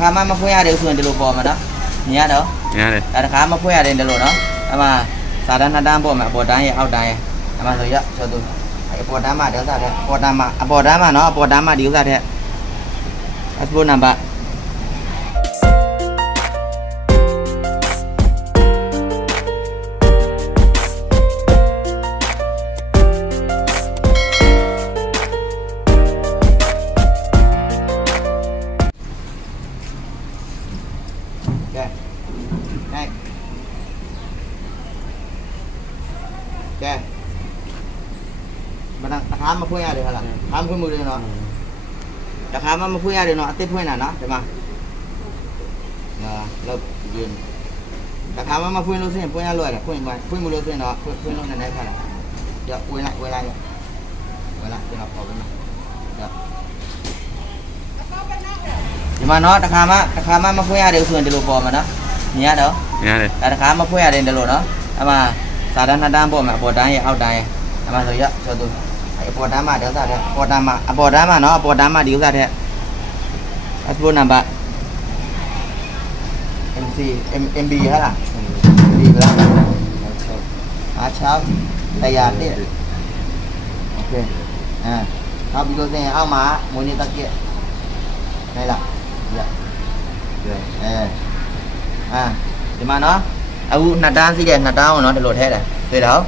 ခါမှမဖွင့်ရတယ်ဆိုရင်ဒီလိုပေါ်မှာနော်မြင်ရတော့ရတယ်ဒါတခါမဖွင့်ရတယ်ဒီလိုနော်အမှစာတန်းနှစ်တန်းပေါ်မှာအပေါ်တန်းရဲ့အောက်တန်းရဲ့အမှဆိုရဆိုသူအပေါ်တန်းမှာဒီဥစ္စာတဲ့အပေါ်တန်းမှာအပေါ်တန်းမှာနော်အပေါ်တန်းမှာဒီဥစ္စာတဲ့ passport number ခွင့်မှုတယ်နော်တခါမှမဖွင့်ရတယ်နော်အသစ်ဖွင့်တာနော်ဒီမှာနာလောက်ပြင်းတခါမှမဖွင့်လို့ဆိုရင်ဖွင့်ရလို့ရတယ်ဖွင့်ပါဖွင့်မလို့ဆိုရင်တော့ဖွင့်လို့နည်းနည်းခါလာကြောက်ဝင်လိုက်ဝင်လိုက်ဝင်လိုက်ကျွန်တော်ပေါ်ပြန်လာကြောက်ဒီမှာနော်တခါမှတခါမှမဖွင့်ရတယ်ဆိုရင်ဒီလိုပေါ်မှာနော်မြင်ရတော့မြင်ရတယ်အဲတခါမှမဖွင့်ရတယ်ဒီလိုနော်အမှစာတန်းနှစ်တန်းပေါ်မှာပေါ်တန်းရဲ့အောက်တန်းရဲ့အမှဆိုရဆိုသူ အပေါ်တန်းမှာဒီဥစ္စာတဲ့အပေါ်တန်းမှာအပေါ်တန်းမှာနော်အပေါ်တန်းမှာဒီဥစ္စာတဲ့ passport number MC M MB ဟာလား MB ဗလားအားချောင်းတရားတဲ့โอเคအဲနောက်ပြီးလို့ဆိုရင်အောက်မှာမွေးနေ့တက်ကြနိုင်လားရအဲအာဒီမှာနော်အခုနှစ်တန်းစီးတဲ့နှစ်တန်းကိုနော်ဒီလိုထည့်တယ်တွေ့တော့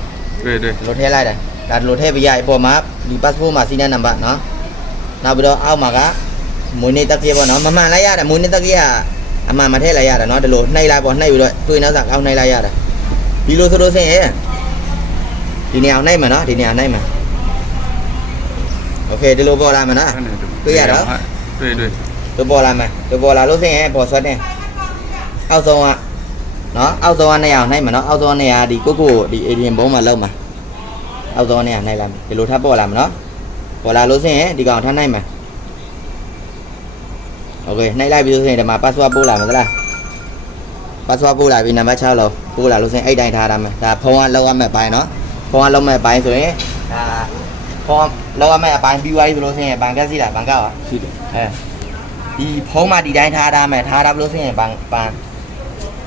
တွေ့တွေ့ ဒီလိုထည့်လိုက်တယ် ဒါဒီလိုထည့်ပေးရအပေါ်မှာဒီ passport မှာစီးတဲ့နံပါတ်နော်နောက်ပြီးတော့အောက်မှာကမွေးနေ့တက်ကြပေါ့နော်မမှန်လိုက်ရတယ်မွေးနေ့တက်ကြအမှန်မထည့်လိုက်ရတယ်နော်ဒီလိုနှိပ်လိုက်ပေါ့နှိပ်ပြီးတော့တွေ့နောက်စားအောက်နှိပ်လိုက်ရတယ်ဒီလိုဆိုလို့ဆိုရင်ဒီနေရာနှိပ်မယ်နော်ဒီနေရာနှိပ်မယ်โอเคဒီလိုပေါ်လာမယ်နော် တွေ့ရတော့ တွေ့တွေ့ ဒီပေါ်လာမယ်ဒီပေါ်လာလို့ဆိုရင်ပေါ်ဆွတ်တယ်အောက်ဆုံးကနော်အောက်ဆုံးကနေရာကိုနှိပ်မယ်နော်အောက်ဆုံးကနေရာဒီကိုကိုဒီ ATM ဘုံမှာလောက်မှာ အောက်ဆုံးကနေရာနှိပ်လိုက်မယ်ဒီလိုထပ်ပေါ်လာမယ်နော်ပေါ်လာလို့ဆိုရင်ဒီကောင်ထပ်နှိပ်မယ်โอเคနှိပ်လိုက်ပြီဆိုရင်ဒီမှာ password ပို့လာမယ်သလား password ပို့လာပြီနံပါတ်6လောက်ပို့လာလို့ဆိုရင်အဲ့တိုင်းထားရမယ်ဒါဖုန်းကလောက်ရမယ်ပိုင်းနော်ဖုန်းကလောက်မယ်ပိုင်းဆိုရင်ဒါဖုန်းကလောက်ရမယ်အပိုင်းပြီးသွားပြီဆိုလို့ဆိုရင်ဘန်ကက်စီလားဘန်ကောက်อ่ะ ရှိတယ် အဲဒီဖုံးမှာဒီတိုင်းထားထားမယ်ထားထားလို့ဆိုရင်ပန်ပန်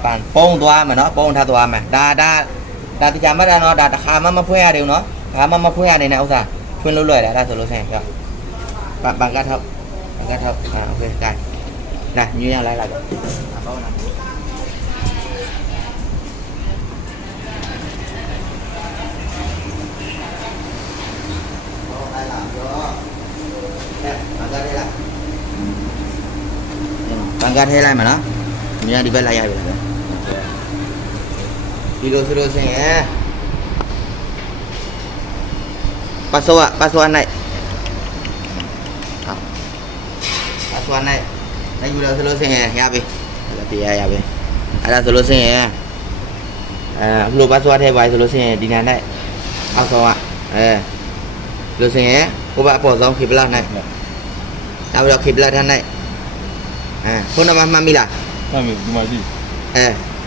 ပန်ပုံသွားမယ်နော်ပုံထားသွားမယ်ဒါဒါ ဒါတရားမှတ်တာနော်ဒါတစ်ခါမှမဖွင့်ရသေးဘူးနော်တစ်ခါမှမဖွင့်ရတဲ့ဥစ္စာဖွင့်လို့လွယ်တယ်ဒါဆိုလို့ဆိုရင်ကြောက်ပန်ပန်ကတ်ထောက်ပန်ကတ်ထောက်အာโอเคကဲလာညွှန်ရလိုက်လိုက်တော့အပေါင်းလားဘန်ကတ်ထဲလိုက်မယ်နော်ညဒီဘက်လိုက်ရပြီလား ဒီလိုဆိုလို့ဆိုရင်ပတ်စောပတ်စောနိုင်ပတ်စောနိုင်နိုင်ယူလို့ဆိုလို့ဆိုရင်ရပြီလည်းပြရရပြီအဲ့ဒါဆိုလို့ဆိုရင်အဲဘလို့ပတ်စောထဲပါဆိုလို့ဆိုရင်ဒီနာ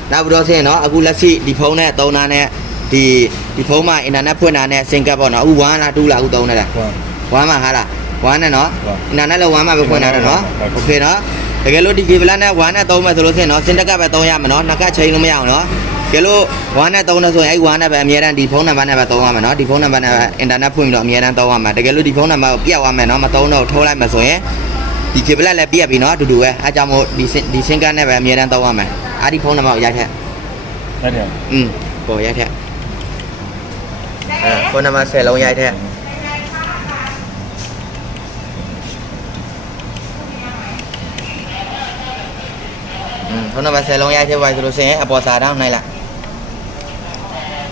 နဲ့အောက်ဆုံးကအဲလို့ဆိုရင်ဟိုဘက်အပေါ်ဆုံးခေပလာနိုင်နောက်ပြီးတော့ခေပလာထနိုင်အဲခုနကမှတ်မိလား မှန်ပြီဒီမှာကြည့် အဲနောက်ပြီးတော့ဆင်းနော်အခုလက်ရှိဒီဖုန်းနဲ့သုံးတာနဲ့ဒီဒီဖုန်းမှာအင်တာနက်ဖွင့်တာနဲ့စင်ကပ်ပေါ့နော်အခု1လား2လားအခုသုံးနေတာ ဟုတ် 1မှာဟာလား1နဲ့နော် ဟုတ် အင်တာနက်လည်း1မှာပဲဖွင့်တာတယ်နော် ဟုတ် โอเคနော်တကယ်လို့ဒီကေဘလနဲ့1နဲ့သုံးမယ်ဆိုလို့ဆင်းနော်စင်တက်ကပ်ပဲသုံးရမယ်နော်နှစ်ကပ်ချိန်လို့မရအောင်နော်တကယ်လို့1နဲ့သုံးနေဆိုရင်အဲ့1နဲ့ပဲအများတန်းဒီဖုန်းနံပါတ်နဲ့ပဲသုံးရမယ်နော်ဒီဖုန်းနံပါတ်နဲ့ပဲအင်တာနက်ဖွင့်ပြီးတော့အများတန်းသုံးရမယ်တကယ်လို့ဒီဖုန်းနံပါတ်ကိုပြတ်သွားမယ်နော်မသုံးတော့ထိုးလိုက်မယ်ဆိုရင်ဒီကေဘလလည်းပြတ်ပြီနော်အတူတူပဲအဲကြောင့်မို့ဒီစင်ဒီစင်ကပ်နဲ့ပဲအများတန်းသုံးရမ อาดิพงศ์นำมาเอายากแท้นั่นเองอืมบอกยายแท้คนนำมาเส่ลงยายแท้อืมเขานำมาเซลงยายแท้ไวสุดเซ่อปอซาด้านในล่ะ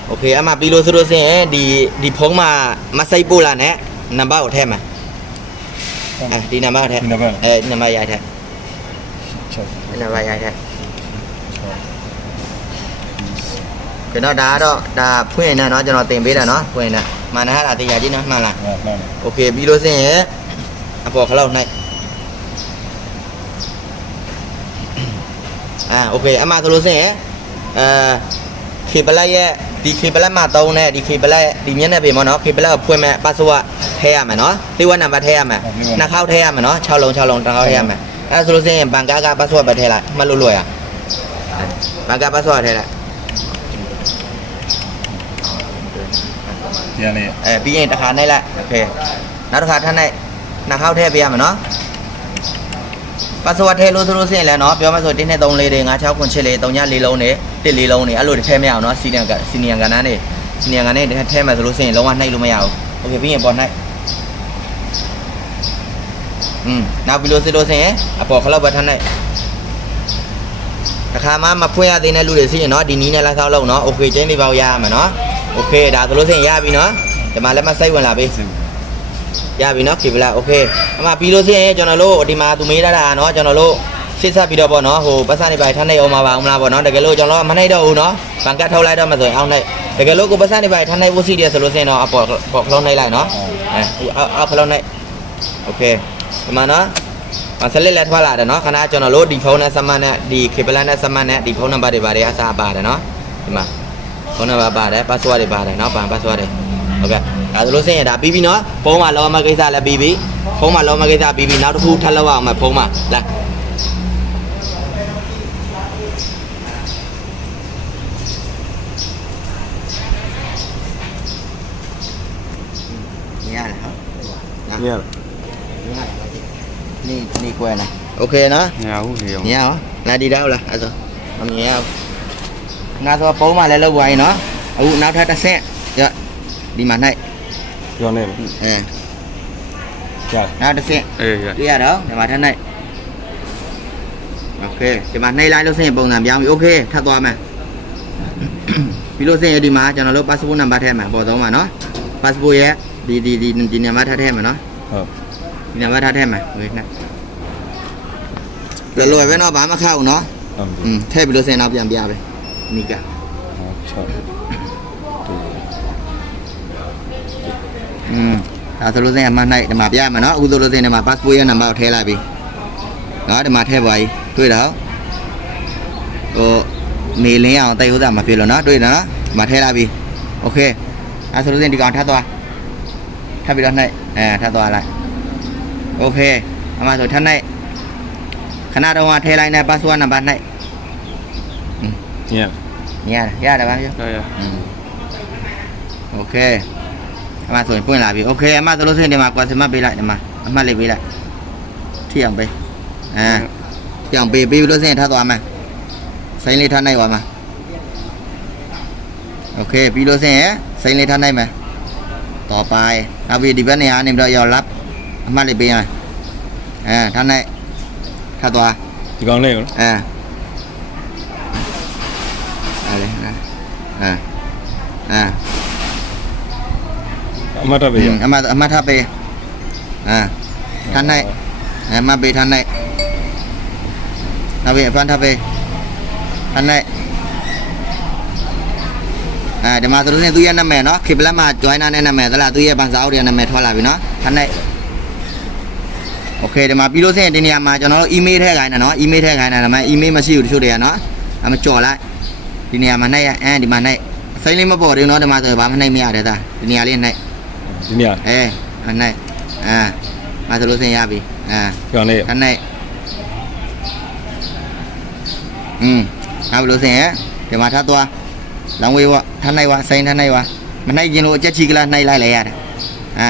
โอเคอามาปีโลสุดเซ่ดีดีพงมามาใส่ปูล่ะเนี่ยนำบ้าแท้ไหมอะดีนำบ้าแท้เออนำบ้ายายแท้นำบ้ายายแท้ ကျွန်တော်ဒါကတော့ဒါဖွင့်နေเนาะကျွန်တော်တင်ပေးတယ်เนาะဖွင့်နေမှန်တယ်ဟာလားတရားကြီးနော်မှန်လား မှန်မှန် โอเคပြီးလို့စင်ရဲ့အပေါ်ခလောက်နိုင်အာโอเคအမှဆိုလို့စင်ရဲ့အဲခေပလက်ရဲ့ဒီခေပလက်မှာတုံးတဲ့ဒီခေပလက်ဒီမျက်နှာပြင်ပေါ့နော်ခေပလက်ကိုဖွင့်မဲ့ပတ်စဝတ်ထဲရမယ်နော်တိဝက်နံပါတ်ထဲရမယ်နှစ်ခေါက်ထဲရမယ်နော်6လုံး6လုံးတစ်ခေါက်ထဲရမယ် အဲ့ဒါဆိုလို့ရှိရင်ဘန်ကာက password ပဲထည့်လိုက်မှတ်လို့လွယ်ရဘန်ကာ password ထည့်လိုက် ပြန်လေ အဲပြီးရင်တစ်ခါနှိပ်လိုက်โอเคနောက်တစ်ခါထပ်နှိပ်နှစ်ခေါက်ထည့်ပေးရမယ်နော် password ထည့်လို့ဆိုလို့ရှိရင်လည်းနော်ပြောမှဆို1 2 3 4 5 6 9 8 4 3 4လုံးနေ1 4လုံးနေအဲ့လိုတွေထည့်မရအောင်နော်စီနီယံကစီနီယံကဏ္ဍနေစီနီယံကဏ္ဍနေထည့်မယ်ဆိုလို့ရှိရင်လုံးဝနှိပ်လို့မရဘူးโอเคပြီးရင်ပေါ်နှိပ်อืมနောက်ပြီးလို့ဆိုလို့ရှိရင်အပေါ်ခလောက်ပဲထပ်နှိပ်တစ်ခါမှမဖွင့်ရသေးတဲ့လူတွေရှိရင်နော်ဒီနီးနဲ့လာဆောက်လို့နော်โอเคကျင်းလေးပေါက်ရရမယ်နော် โอเคဒါဆိုလို့ရှိရင်ရပြီနော်ဒီမှာလည်းမစိတ်ဝင်လာပြီ ရပြီနော်ခေဗလာโอเคအမပြီးလို့ရှိရင်ကျွန်တော်တို့ဒီမှာသူမေးလာတာเนาะကျွန်တော်တို့စစ်ဆက်ပြီးတော့ပေါ့နော်ဟိုပတ်စံနေပိုင်ထမ်းနေအောင်မှာပါအောင်မလားပေါ့နော်တကယ်လို့ကျွန်တော်မနိုင်တော့ဘူးနော်ဘန်ကတ်ထုတ်လိုက်တော့မှဆိုရင်အောင်နိုင်တကယ်လို့ကိုပတ်စံနေပိုင်ထမ်းနေဖို့ရှိတယ်ဆိုလို့ရှိရင်တော့အပေါ်ပေါ်ခလုံးနိုင်လိုက်နော်အဲအောက်အောက်ခလုံးနိုင်โอเคဒီမှာနော်အဆက်လက်လက်ထွက်လာတယ်နော်ခဏကျွန်တော်တို့ဒီဖုန်းနဲ့ဆက်မနဲ့ဒီခေဗလာနဲ့ဆက်မနဲ့ဒီဖုန်းနံပါတ်တွေပါတယ်အစားပါတယ်နော်ဒီမှာ ဖုန်းနံပါတ်ပါတယ် password တွေပါတယ်နော်ဗန် password တွေဟုတ်ကဲ့ဒါဆိုလို့ရှိရင်ဒါပြီးပြီနော်ဖုန်းမှာလောမကိစ္စလည်းပြီးပြီ ဖုံးမှာလောမကိစ္စပြီးပြီနောက်တစ်ခုထပ်လောက်အောင်မဖုံးမှာလာညရလားဟုတ် ည นี่นี่กล้วยนะโอเคนะ ညဟုတ်လေအောင် ညရောလာဒီတော့လားအဲ့ဆိုမမြင်ရဘူး ငါဆိုပုံးမှလည်းလောက်သွားရင်နော်အခုနောက်ထပ်တစ်ဆင့်ရဒီမှာ၌အဲပြောနေကြာ နောက်တစ်ဆင့် အေးရ တွေ့ရတော့ဒီမှာထပ်၌โอเคဒီမှာနှိပ်လိုက်လို့စရင်ပုံစံပြောင်းပြီโอเคထပ်သွားမယ်ပြီးလို့စရင်ဒီမှာကျွန်တော်တို့ passport number ထည့်မှာပေါ်တော့မှာနော် passport ရဲ့ဒီဒီဒီဒီနံပါတ်ထပ်ထည့်မှာနော် ဟုတ် ဒီနံပါတ်ထပ်ထည့်မှာโอเคနဲ့လောလောပဲနော်ဘာမှမခောက်ဘူးနော် ဟုတ် อืมထည့်ပြီးလို့စရင်တော့ပြန်ပြပဲမိက ဟုတ်ချော อืมဒါဆိုလို့စရင်အမှတ်၌ဒီမှာပြရမယ်နော်အခုဆိုလို့စရင်ဒီမှာ passport ရဲ့နံပါတ်ကိုထည့်လိုက်ပြီ Niga. Ừ. À, tôi lô xe mà này, mà bia mà nó, u tôi lô xe này mà passport nằm bao thế lại bị. Đó, để mà thế vậy, tôi đó. Ờ, mì lấy ao tay của ta mà phiền là nó, tôi đó, mà thế lại bị. Ok. À, tôi lô xe đi còn thắt toa. Thắt bị đó này, à, thắt toa lại. Ok. À, mà rồi thắt này. ခဏတော့ထဲလိုက်တဲ့ password နံပါတ်9 Yeah. nhà ra là bao nhiêu Yeah, yeah. Ừ. ok em mà rồi quên lại vì ok em mà tôi lôi để mà qua xem mà bị lại để mà em mà lấy bị lại thì ông bị à thì ông bị bị lôi xem thao tòa mà xây lên thao này quá mà ok bị lôi xem xây lên thao này mà ต่อไปเอาวีดีเวนเนี่ยนี่เรายอมรับมาเลยเป็นไงอ่าท่านไหนท่าตัว ဒီကောင်လေးရော အဲ အဲ အမတ်တပေးရ အမတ်အမတ်ထားပေးအဲထားနိုင်အဲမပေးထားနိုင်နောက်ပြီးအဖန်ထားပေးထားနိုင်အဲဒီမှာသူတို့နဲ့သူရဲ့နာမည်နော်ခေပလက်မှာ join တဲ့နာမည်သလားသူရဲ့ဘန်စာအုပ်ရဲ့နာမည်ထွက်လာပြီနော်ထားနိုင်โอเคဒီမှာပြီးလို့ဆိုရင်ဒီနေရာမှာကျွန်တော်တို့ email ထည့်ခိုင်းတယ်နော် email ထည့်ခိုင်းတယ်ဒါပေမဲ့ email မရှိဘူးတချို့တွေကနော်အမကြော်လိုက် ဒီနေရာမှာနှိုက်ရအဲဒီမှာနှိုက်စိမ့်လေးမပေါ်သေးဘူးနော်ဒီမှာဆိုရင်ဘာမှနှိုက်မရတဲ့သားဒီနေရာလေးနှိုက် ဒီည အဲအနိုင်အာမဆိုလို့စင်ရပြီအာ ကြောင်လေး အနိုင်อืมနောက်လို့စင်ရဒီမှာထားသွားလောင်ဝေးဝထားနိုင်ဝစိန်ထားနိုင်ဝမနိုင်ခြင်းလို့အကြက်ချီကလာနိုင်လိုက်လဲရတယ်အာ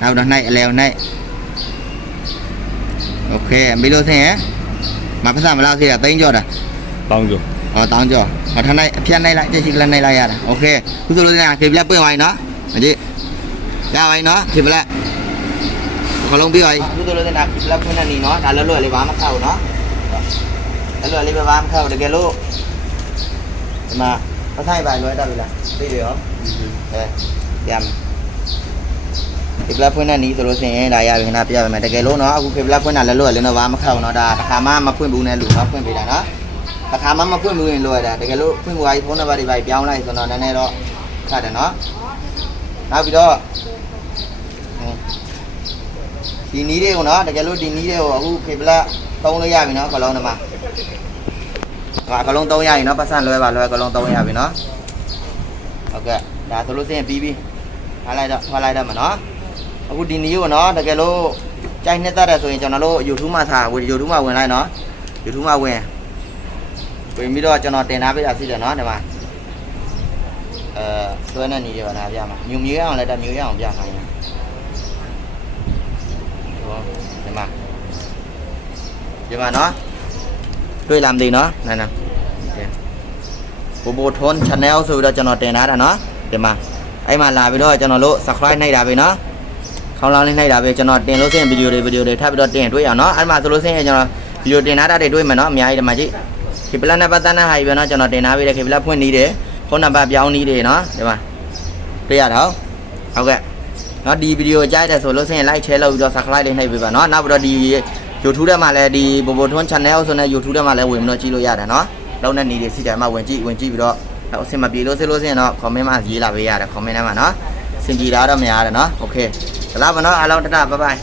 နောက်တော့နိုင်အလဲနိုင်โอเคမီလို့စင်ရမဖစမလားစေးတာတိန်ကြောတာ တောင်းကြ ဟော တောင်းကြောဟောထားနိုင်အဖြတ်နိုင်လိုက်အကြက်ချီကလာနိုင်လိုက်ရတာโอเคခုဆိုလို့စင်ရခေပလက်ပွင့်သွားပြီနော်အကြည့်ရပါပြီနော်ခေပလက် ခလုံးပြီးပါပြီကုသိုလ်လို့တဲ့နာလက်ဖွင့်နေနီနော်ဒါလွတ်လွတ်လေးဘာမှမခောက်ဘူးနော်လွတ်လွတ်လေးပဲဘာမှမခောက်ဘူးတကယ်လို့ဒီမှာမဆိုင်ပါလွယ်တော့ပြီလားသိတယ်ရောအဲရမယ်ဒီပလက်ဖွင့်နေနီဆိုလို့ရှိရင်ဒါရပြီခဏပြရမယ်တကယ်လို့နော်အခုခေပလက်ဖွင့်တာလွတ်လွတ်လေးတော့ဘာမှမခောက်ဘူးနော်ဒါတစ်ခါမှမဖွင့်ဘူးနဲ့လူနော်ဖွင့်ပေးတာနော် တစ်ခါမှမဖွင့်ဘူးရင်လွယ်တာတကယ်လို့ဖွင့်သွားပြီဖုန်းနံပါတ်တွေပါပြောင်းလိုက်ဆိုတော့နည်းနည်းတော့ခတ်တယ်နော်နောက်ပြီးတော့ဒီနီးလေးကိုနော်တကယ်လို့ဒီနီးလေးကိုအခုဖေပလက်သုံးလို့ရပြီနော်ကလုံးတမဟာကလုံးသုံးရပြီနော်ပတ်စံလွဲပါလွဲကလုံးသုံးရပြီနော်ဟုတ်ကဲ့ဒါဆိုလို့စရင်ပြီးပြီထားလိုက်တော့ထားလိုက်တော့မနော်အခုဒီနီးကိုနော်တကယ်လို့ကြိုက်နှစ်သက်တယ်ဆိုရင်ကျွန်တော်တို့ YouTube မှာထားဝင် YouTube မှာဝင်လိုက်နော် YouTube မှာဝင် ဝင်ပြီးတော့ကျွန်တော်တင်ထားပေးတာရှိတယ်နော်ဒီမှာအဲဆွဲနဲ့နေတယ်ပါလားပြမှာမြူမြူရအောင်လည်းတမြူရအောင်ပြခိုင်းတာဒီမှာဒီမှာနော်တွေ့လားမသိနော်နာနာဘိုဘိုထွန် channel ဆိုပြီးတော့ကျွန်တော်တင်ထားတာနော်ဒီမှာအဲ့မှာလာပြီးတော့ကျွန်တော်တို့ subscribe နှိပ်တာပဲနော်ခေါင်းလောင်းလေးနှိပ်တာပဲကျွန်တော်တင်လို့ရှိရင်ဗီဒီယိုတွေဗီဒီယိုတွေထပ်ပြီးတော့တင်တွေ့ရအောင်နော်အဲ့မှာဆိုလို့ရှိရင်ကျွန်တော်ဗီဒီယိုတင်ထားတာတွေတွေ့မယ်နော်အများကြီးဒီမှာကြည့် ခေပလနဲ့ပတ်သက်တဲ့ဟာကြီးပဲเนาะကျွန်တော်တင်ထားပေးတယ်ခေပလဖွင့်နေတယ်ဖုန်းနံပါတ်ပြောင်းနေတယ်เนาะဒီမှာတွေ့ရတော့ဟုတ်ကဲ့เนาะဒီဗီဒီယိုကြိုက်တယ်ဆိုလို့ဆိုရင် like share လုပ်ပြီးတော့ subscribe လေးနှိပ်ပေးပါเนาะနောက်ပြီးတော့ဒီ YouTube ထဲမှာလည်းဒီဘိုဘိုထွန်း channel ဆိုတဲ့ YouTube ထဲမှာလည်းဝင်ပြီးတော့ကြည့်လို့ရတယ်เนาะလုံးနဲ့နေတွေစီတိုင်းမှာဝင်ကြည့်ဝင်ကြည့်ပြီးတော့ တော့အဆင်မပြေလို့ဆိုလို့ရှိရင်တော့ comment မှာရေးလာပေးရတယ် comment ထဲမှာเนาะစင်ကြည်တာတော့မရရတယ်เนาะ okay ဒါလားမเนาะအားလုံးတတဘိုင်ဘိုင်